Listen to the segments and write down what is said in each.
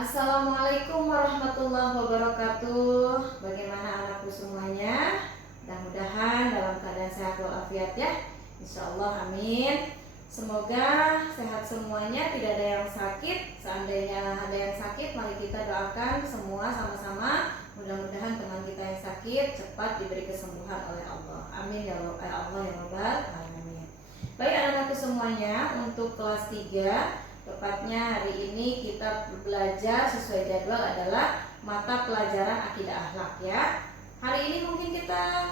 Assalamualaikum warahmatullahi wabarakatuh. Bagaimana anakku semuanya? Mudah-mudahan dalam keadaan sehat walafiat ya. Insya Allah, amin. Semoga sehat semuanya, tidak ada yang sakit. Seandainya ada yang sakit, mari kita doakan semua sama-sama. Mudah-mudahan teman kita yang sakit cepat diberi kesembuhan oleh Allah. Amin ya Allah ya Rabbal alamin. Baik anak-anakku semuanya, untuk kelas 3, tepatnya hari ini kita belajar sesuai jadwal adalah mata pelajaran akidah akhlak ya. Hari ini mungkin kita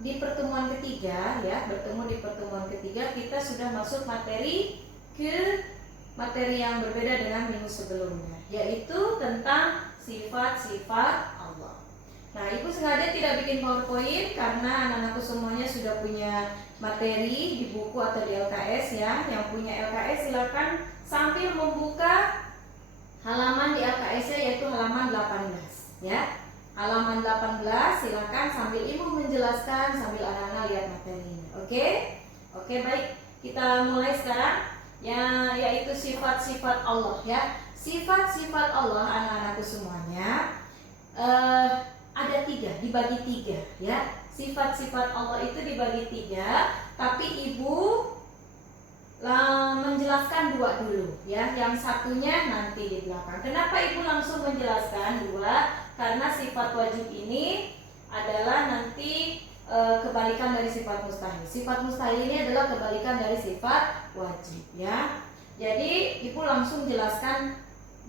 di pertemuan ketiga ya, bertemu di pertemuan ketiga, kita sudah masuk materi yang berbeda dengan minggu sebelumnya, yaitu tentang sifat-sifat Allah. Nah, Ibu sengaja tidak bikin PowerPoint karena anak-anakku semuanya sudah punya materi di buku atau di LKS ya. Yang punya LKS silakan sambil membuka halaman di LKS-nya, yaitu halaman 18 ya. Halaman 18 silakan sambil Ibu menjelaskan sambil anak-anak lihat materinya. Oke, baik. Kita mulai sekarang ya, yaitu sifat-sifat Allah ya. Sifat-sifat Allah anak-anakku semuanya ada 3, dibagi 3 ya. Sifat-sifat Allah itu dibagi 3, tapi Ibu menjelaskan 2 dulu ya. Yang satunya nanti di belakang. Kenapa Ibu langsung menjelaskan 2? Karena sifat wajib ini adalah nanti kebalikan dari sifat mustahil. Sifat mustahil ini adalah kebalikan dari sifat wajib ya. Jadi Ibu langsung jelaskan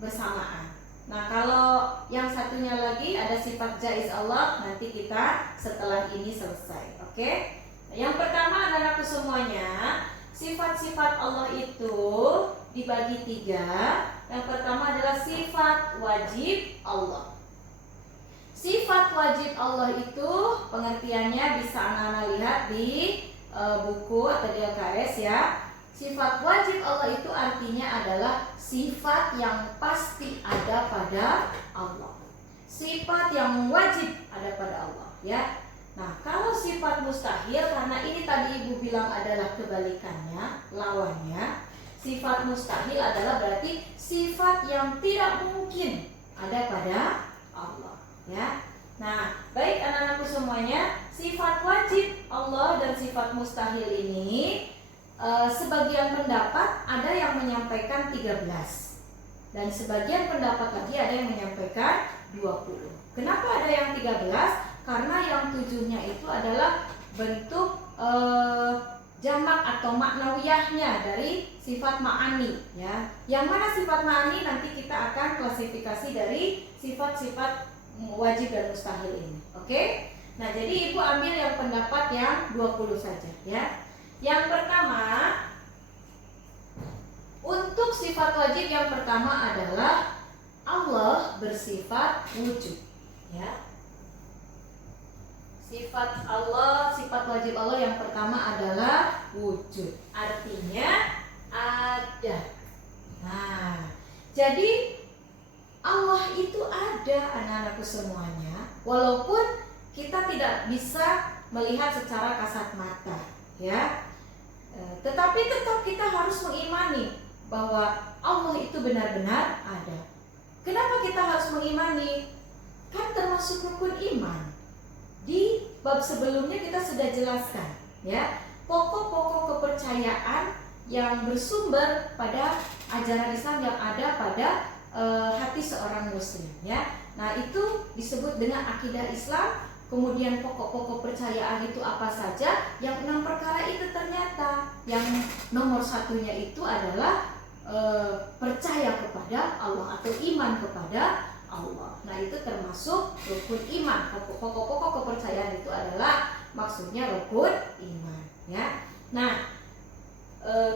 bersamaan. Nah, kalau yang satunya lagi ada sifat jaiz Allah, nanti kita setelah ini selesai. Oke? Yang pertama anak-anakku semuanya, sifat-sifat Allah itu dibagi 3. Yang pertama adalah sifat wajib Allah. Sifat wajib Allah itu pengertiannya bisa anak-anak lihat di buku atau di LKS ya. Sifat wajib Allah itu artinya adalah sifat yang pasti ada pada Allah. Sifat yang wajib ada pada Allah ya. Nah, kalau sifat mustahil, karena ini tadi Ibu bilang adalah kebalikannya, lawannya. Sifat mustahil adalah berarti sifat yang tidak mungkin ada pada Allah ya. Nah, baik anak-anakku semuanya, sifat wajib Allah dan sifat mustahil ini sebagian pendapat ada yang menyampaikan 13 dan sebagian pendapat lagi ada yang menyampaikan 20. Kenapa ada yang 13? Karena yang 7-nya itu adalah bentuk jamak atau maknawiyahnya dari sifat ma'ani ya. Yang mana sifat ma'ani nanti kita akan klasifikasi dari sifat-sifat wajib dan mustahil ini. Oke? Nah, jadi Ibu ambil yang pendapat yang 20 saja ya. Yang pertama, untuk sifat wajib yang pertama adalah Allah bersifat wujud ya. Sifat Allah, sifat wajib Allah yang pertama adalah wujud. Artinya ada. Nah, jadi Allah itu ada anak-anakku semuanya, walaupun kita tidak bisa melihat secara kasat mata ya. Tetapi tetap kita harus mengimani bahwa Allah itu benar-benar ada. Kenapa kita harus mengimani? Kan termasuk rukun iman. Di bab sebelumnya kita sudah jelaskan ya, pokok-pokok kepercayaan yang bersumber pada ajaran Islam yang ada pada hati seorang muslim ya. Nah, itu disebut dengan akidah Islam. Kemudian pokok-pokok percayaan itu apa saja? Yang 6 perkara itu ternyata yang nomor satunya itu adalah percaya kepada Allah atau iman kepada Allah. Nah, itu termasuk rukun iman. Pokok-pokok kepercayaan itu adalah maksudnya rukun iman ya. Nah,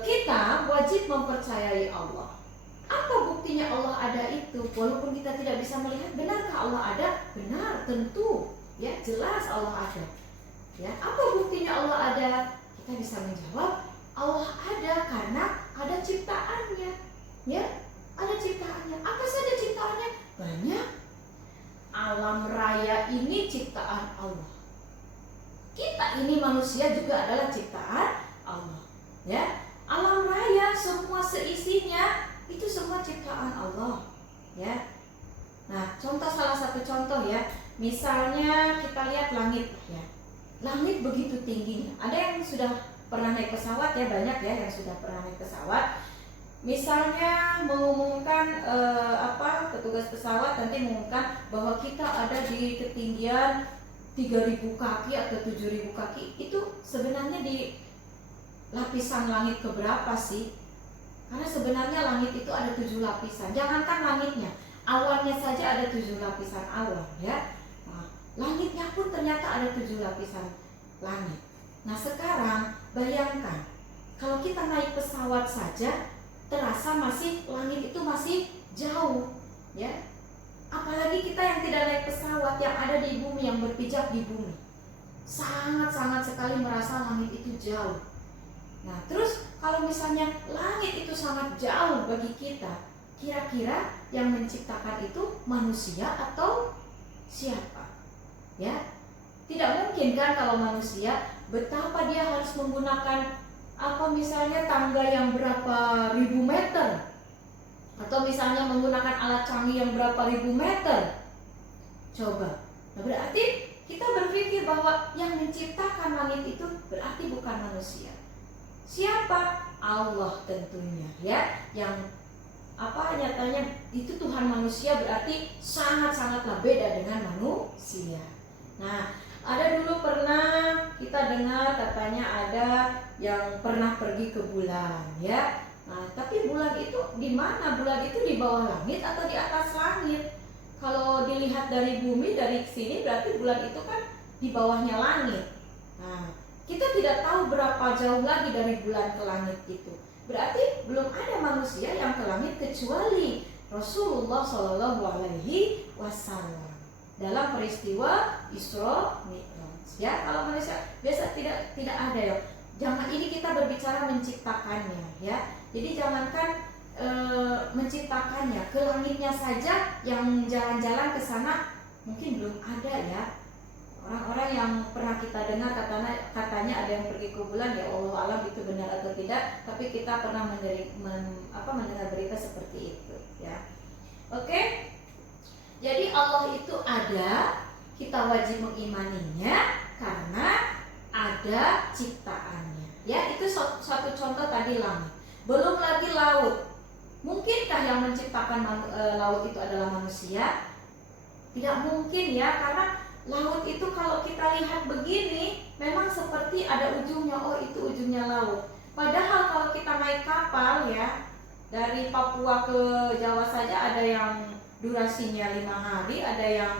kita wajib mempercayai Allah. Apa buktinya Allah ada itu? Walaupun kita tidak bisa melihat, benarkah Allah ada? Benar, tentu. Ya, jelas Allah ada. Ya, apa buktinya Allah ada? Kita bisa menjawab, Allah ada karena ada ciptaannya. Ya, ada ciptaannya. Apa saja ciptaannya? Banyak. Alam raya ini ciptaan Allah. Kita ini manusia juga adalah ciptaan Allah. Ya, alam raya semua seisinya itu semua ciptaan Allah. ya. Nah, salah satu contoh ya, misalnya kita lihat langit ya. Langit begitu tingginya. Ada yang sudah pernah naik pesawat ya, banyak ya yang sudah pernah naik pesawat. Misalnya mengumumkan petugas pesawat nanti mengumumkan bahwa kita ada di ketinggian 3.000 kaki atau 7.000 kaki. Itu sebenarnya di lapisan langit keberapa sih? Karena sebenarnya langit itu ada 7 lapisan. Jangankan langitnya, awannya saja ada 7 lapisan awan ya. Nah, langitnya pun ternyata ada 7 lapisan langit. Nah, sekarang bayangkan kalau kita naik pesawat saja terasa langit itu masih jauh ya. Apalagi kita yang tidak naik pesawat, yang ada di bumi, yang berpijak di bumi. Sangat-sangat sekali merasa langit itu jauh. Nah, terus kalau misalnya langit itu sangat jauh bagi kita, kira-kira yang menciptakan itu manusia atau siapa? Ya, tidak mungkin kan kalau manusia. Betapa dia harus menggunakan misalnya tangga yang berapa ribu meter, atau misalnya menggunakan alat canggih yang berapa ribu meter. Coba. Nah, berarti kita berpikir bahwa yang menciptakan langit itu berarti bukan manusia. Siapa? Allah tentunya ya. Yang nyatanya itu Tuhan manusia, berarti sangat-sangatlah beda dengan manusia. Nah, ada dulu pernah kita dengar katanya ada yang pernah pergi ke bulan ya. Nah, tapi bulan itu di mana? Bulan itu di bawah langit atau di atas langit? Kalau dilihat dari bumi, dari sini berarti bulan itu kan di bawahnya langit. Nah, kita tidak tahu berapa jauh lagi dari bulan ke langit itu. Berarti belum ada manusia yang ke langit kecuali Rasulullah Shallallahu Alaihi Wasallam dalam peristiwa Isra Mi'raj. Ya, kalau manusia biasa tidak ada ya. Jangan, ini kita berbicara menciptakannya ya. Jadi jangankan menciptakannya, ke langitnya saja yang jalan-jalan ke sana mungkin belum ada ya. Orang-orang yang pernah kita dengar katanya ada yang pergi ke bulan, ya Allah alam itu benar atau tidak, tapi kita pernah mendengar berita seperti itu ya. Oke. Jadi Allah itu ada, kita wajib mengimaninya karena ada ciptaannya. Ya, itu satu contoh tadi langit. Belum lagi laut. Mungkinkah yang menciptakan laut itu adalah manusia? Tidak mungkin ya, karena laut itu kalau kita lihat begini memang seperti ada ujungnya, oh itu ujungnya laut. Padahal kalau kita naik kapal ya, dari Papua ke Jawa saja ada yang durasinya 5 hari, ada yang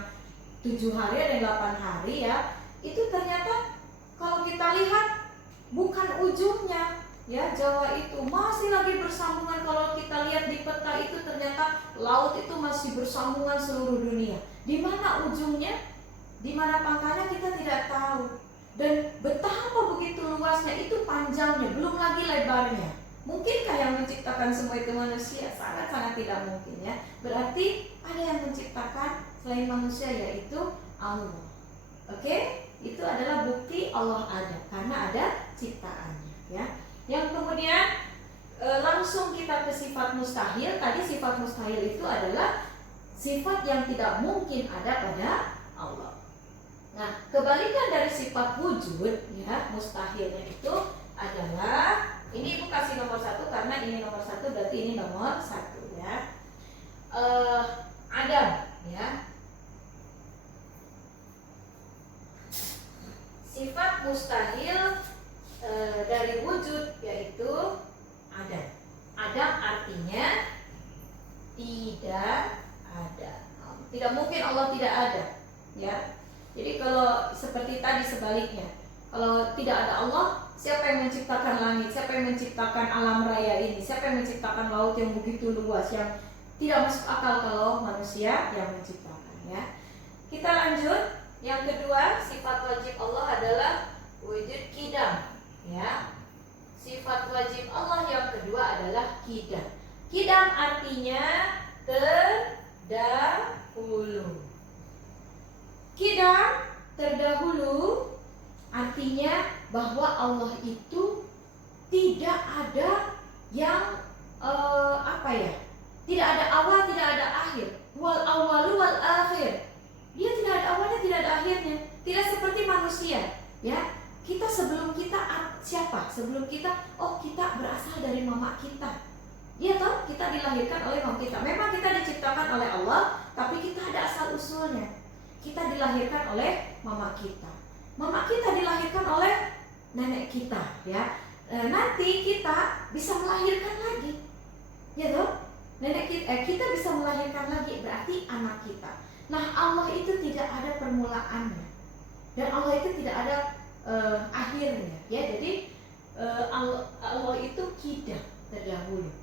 7 hari, ada yang 8 hari ya. Itu ternyata kalau kita lihat bukan ujungnya ya, Jawa itu masih lagi bersambungan. Kalau kita lihat di peta itu ternyata laut itu masih bersambungan seluruh dunia. Di mana ujungnya? Di mana pangkalnya kita tidak tahu. Dan betapa begitu luasnya, itu panjangnya, belum lagi lebarnya. Mungkinkah yang menciptakan semua itu manusia? Sangat-sangat tidak mungkin ya. Berarti ada yang menciptakan selain manusia, yaitu Allah. Oke? Itu adalah bukti Allah ada, karena ada ciptaannya ya. Yang kemudian langsung kita ke sifat mustahil. Tadi sifat mustahil itu adalah sifat yang tidak mungkin ada pada Allah. Nah, kebalikan dari sifat wujud ya, mustahilnya itu adalah, ini Ibu kasih nomor 1 karena ini nomor 1, berarti ini nomor 1 ya. Adam ya. Sifat mustahil dari wujud yaitu Adam. Adam artinya tidak ada. Tidak mungkin Allah tidak ada ya. Jadi kalau seperti tadi sebaliknya, kalau tidak ada Allah, siapa yang menciptakan langit, siapa yang menciptakan alam raya ini, siapa yang menciptakan laut yang begitu luas, yang tidak masuk akal kalau manusia yang menciptakan ya. Kita lanjut. Yang kedua, sifat wajib Allah adalah wujud qidam ya. Sifat wajib Allah yang kedua adalah qidam. Qidam artinya terdahulu. Qidam, terdahulu, artinya bahwa Allah itu tidak ada yang tidak ada awal, tidak ada akhir. dilahirkan oleh Allah, tapi kita ada asal usulnya. Kita dilahirkan oleh mama kita. Mama kita dilahirkan oleh nenek kita, ya. Nanti kita bisa melahirkan lagi, ya toh? Kita bisa melahirkan lagi, berarti anak kita. Nah, Allah itu tidak ada permulaannya, dan Allah itu tidak ada akhirnya, ya. Jadi Allah itu kidam terdahulu.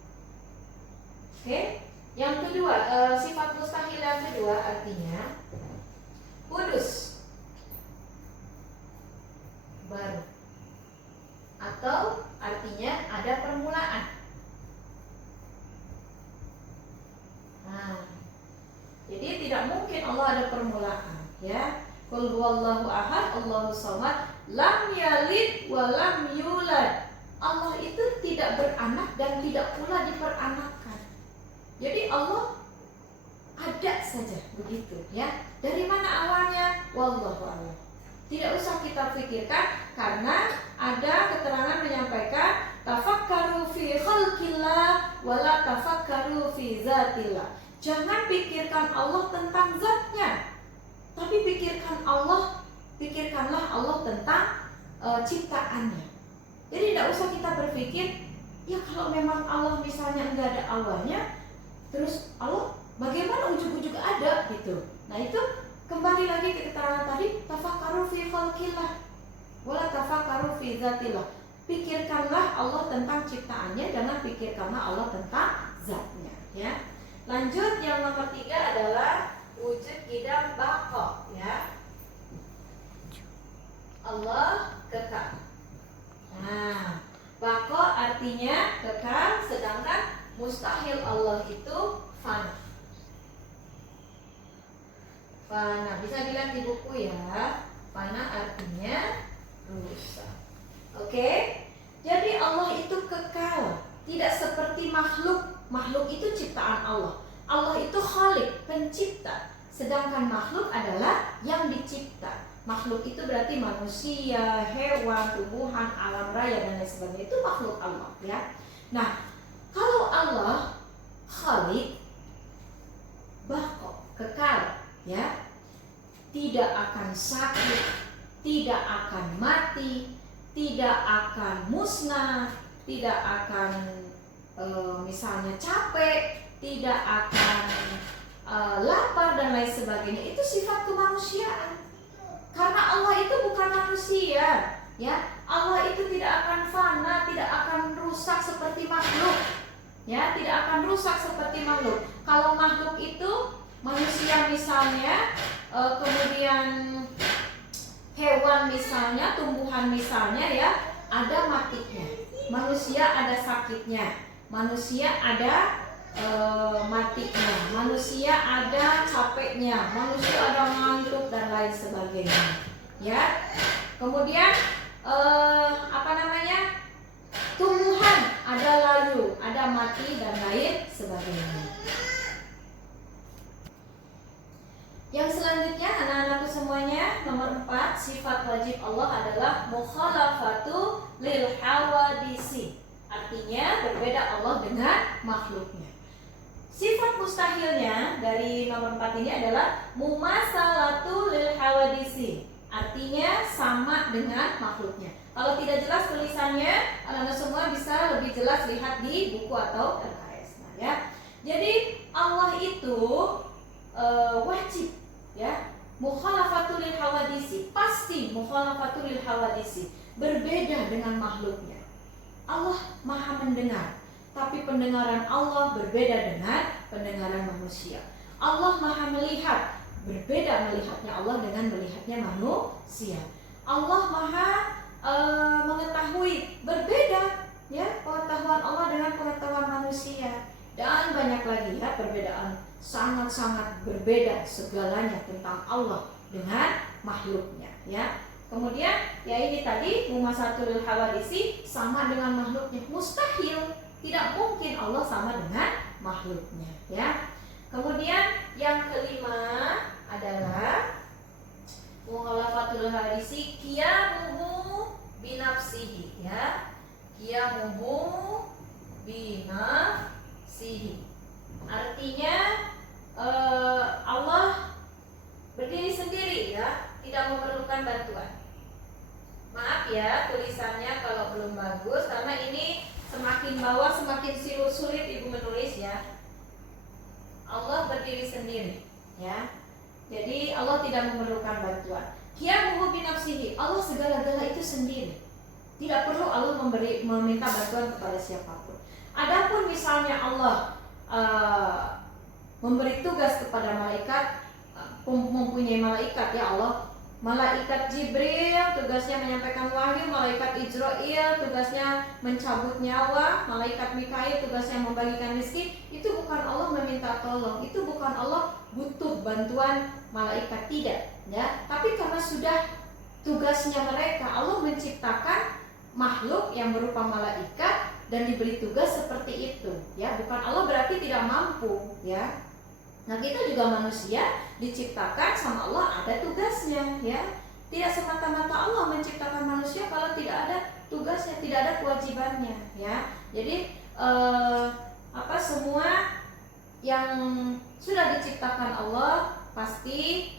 Oke. Yang kedua, sifat mustahil yang kedua artinya kudus, baru, atau artinya ada permulaan. Nah, jadi tidak mungkin Allah ada permulaan, ya. Qul huwallahu ahad, Allahus samad, lam yalid wa lam yulad. Allah itu tidak beranak dan tidak pula diperanakkan. Jadi Allah ada saja begitu, ya. Dari mana awalnya? Wallahu a'lam. Tidak usah kita pikirkan, karena ada keterangan menyampaikan tafakkaru fi khalqillah wala tafakkaru fi zatillah. Jangan pikirkan Allah tentang zatnya, tapi pikirkanlah Allah tentang ciptaannya. Jadi tidak usah kita berpikir, ya kalau memang Allah misalnya enggak ada awalnya, terus Allah bagaimana ujug-ujug ada gitu. Nah, itu kembali lagi ke keterangan tadi, tafakkaru fi khalqillah wala tafakkaru fi zatillah. Pikirkanlah Allah tentang ciptaannya, jangan pikirkanlah Allah tentang zatnya, ya. Lanjut, yang nomor 3 adalah wujud qidam baqa, ya. Allah kekal. Nah, baqa artinya kekal, sedangkan mustahil Allah itu fana. Fana bisa dilihat di buku, ya. Fana artinya rusak. Oke? Jadi Allah itu kekal, tidak seperti makhluk. Makhluk itu ciptaan Allah. Allah itu khalik, pencipta. Sedangkan makhluk adalah yang dicipta. Makhluk itu berarti manusia, hewan, tumbuhan, alam raya dan lain sebagainya. Itu makhluk Allah, ya. Nah, kalau Allah khalik, baqa, kekal, ya, tidak akan sakit, tidak akan mati, tidak akan musnah, tidak akan misalnya capek, tidak akan lapar dan lain sebagainya. Itu sifat kemanusiaan. Karena Allah itu bukan manusia, ya. Allah itu tidak akan fana, tidak akan rusak seperti makhluk, ya, tidak akan rusak seperti makhluk. Kalau makhluk itu manusia misalnya, kemudian hewan misalnya, tumbuhan misalnya, ya, ada matinya. Manusia ada sakitnya, manusia ada matinya, manusia ada capeknya, manusia ada ngantuk dan lain sebagainya, ya. Kemudian tumbuhan ada layu, ada mati dan lain sebagainya. Yang selanjutnya, anak-anakku semuanya, nomor 4, sifat wajib Allah adalah mukhalafatu lil hawadisi. Artinya berbeda Allah dengan makhluknya. Sifat mustahilnya dari nomor 4 ini adalah mumasalatu lil hawadisi. Artinya sama dengan makhluknya. Kalau tidak jelas tulisannya, anak-anak semua bisa lebih jelas lihat di buku atau RKS. Nah, ya. Jadi Allah itu wajib, ya, mukhalafatul lil hawadisi, pasti mukhalafatul lil hawadisi, berbeda dengan makhluknya. Allah Maha mendengar, tapi pendengaran Allah berbeda dengan pendengaran manusia. Allah Maha melihat, berbeda melihatnya Allah dengan melihatnya manusia. Allah Maha mengetahui, berbeda, ya, pengetahuan Allah dengan pengetahuan manusia. Dan banyak lagi, ya, perbedaan, sangat-sangat berbeda segalanya tentang Allah dengan makhluknya, ya. Kemudian, ya, ini tadi mumasatul hawadisi, sama dengan makhluknya. Mustahil, tidak mungkin Allah sama dengan makhluknya, ya. Kemudian yang kelima adalah mukhalafatul hadisi qiyamuhu binafsihi, ya. Qiyamuhu binafsihi. Artinya berdiri sendiri, ya. Jadi Allah tidak memerlukan bantuan. Qiyamuhu binafsihi, Allah segala-gala itu sendiri. Tidak perlu Allah meminta bantuan kepada siapapun. Adapun misalnya Allah memberi tugas kepada malaikat, mempunyai malaikat, ya Allah, malaikat Jibril tugasnya menyampaikan wahyu, malaikat Israil tugasnya mencabut nyawa, malaikat Mikail tugasnya membagikan rezeki. Itu bukan Allah meminta tolong, itu bukan Allah butuh bantuan malaikat, tidak, ya. Tapi karena sudah tugasnya mereka, Allah menciptakan makhluk yang berupa malaikat dan diberi tugas seperti itu, ya. Bukan Allah berarti tidak mampu, ya. Nah, kita juga manusia diciptakan sama Allah ada tugasnya, ya. Tidak semata-mata Allah menciptakan manusia kalau tidak ada tugasnya, tidak ada kewajibannya, ya. Jadi semua yang sudah diciptakan Allah pasti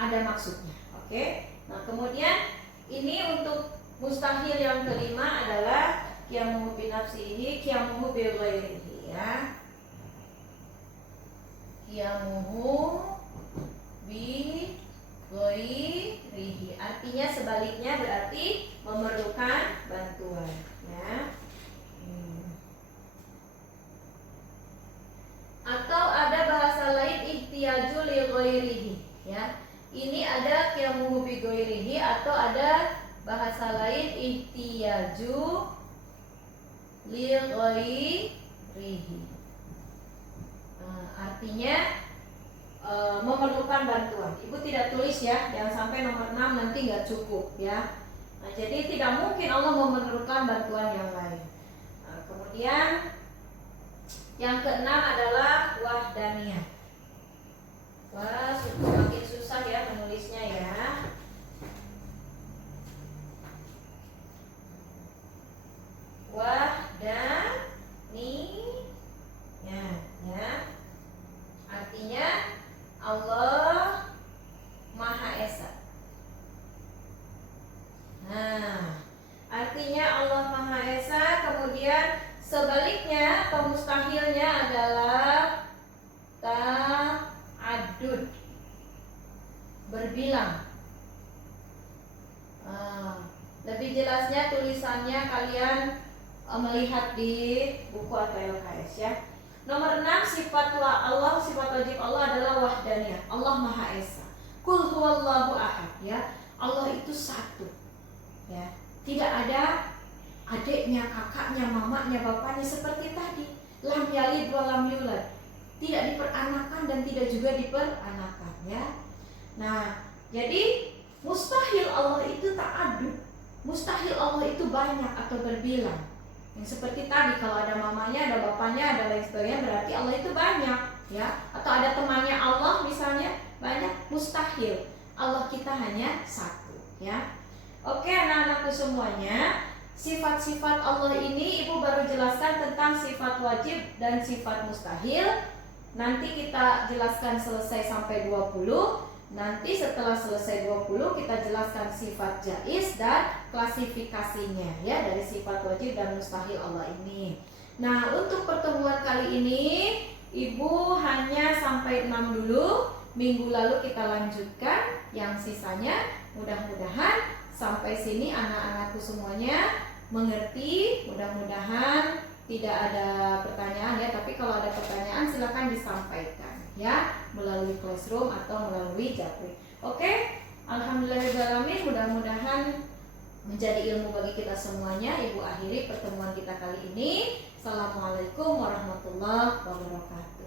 ada maksudnya, oke? Nah, kemudian ini untuk mustahil yang kelima adalah qiyamuhu binafsihi, qiyamuhu bi ghairihi, ya. Qiyamuhu bi ghairihi, artinya sebaliknya berarti memerlukan bantuan, ya. Atau ada bahasa lain ihtiyaju li ghairihi, ya. Ini ada qiyamuhu bi ghairihi, atau ada bahasa lain ihtiyaju li ghairihi. Artinya memerlukan bantuan. Ibu tidak tulis, ya, jangan sampai nomor 6 nanti nggak cukup, ya. Nah, jadi tidak mungkin Allah memerlukan bantuan yang lain. Nah, kemudian yang keenam adalah wahdaniyah. Wah, semakin susah ya menulisnya, ya. Wahdaniyah, ya. Artinya Allah Maha Esa. Nah, artinya Allah Maha Esa. Kemudian sebaliknya atau mustahilnya adalah ta'addud, berbilang. Lebih jelasnya tulisannya kalian melihat di buku atau LKS, ya. Nomor 6, sifat Allah, sifat wajib Allah adalah wahdaniyah. Allah Maha Esa. Qul huwallahu ahad, ya. Allah itu satu, ya. Tidak ada adiknya, kakaknya, mamanya, bapaknya seperti tadi. Lam yalid wa lam yulad. Tidak diperanakan dan tidak juga diperanakan, ya. Nah, jadi mustahil Allah itu ta'addud. Mustahil Allah itu banyak atau berbilang. Yang seperti tadi, kalau ada mamanya, ada bapaknya, ada lain sebagainya, berarti Allah itu banyak, ya. Atau ada temannya Allah misalnya, banyak. Mustahil. Allah kita hanya satu, ya. Oke, anak-anakku semuanya, sifat-sifat Allah ini Ibu baru jelaskan tentang sifat wajib dan sifat mustahil. Nanti kita jelaskan selesai sampai 20. Nanti setelah selesai 20 kita jelaskan sifat jaiz dan klasifikasinya, ya, dari sifat wajib dan mustahil Allah ini. Nah, untuk pertemuan kali ini Ibu hanya sampai 6 dulu. Minggu lalu kita lanjutkan yang sisanya. Mudah-mudahan sampai sini anak-anakku semuanya mengerti. Mudah-mudahan tidak ada pertanyaan, ya. Tapi kalau ada pertanyaan silakan disampaikan, ya, melalui classroom atau melalui japri. Oke, alhamdulillahirobbilalamin. Mudah-mudahan menjadi ilmu bagi kita semuanya. Ibu akhiri pertemuan kita kali ini. Assalamualaikum warahmatullahi wabarakatuh.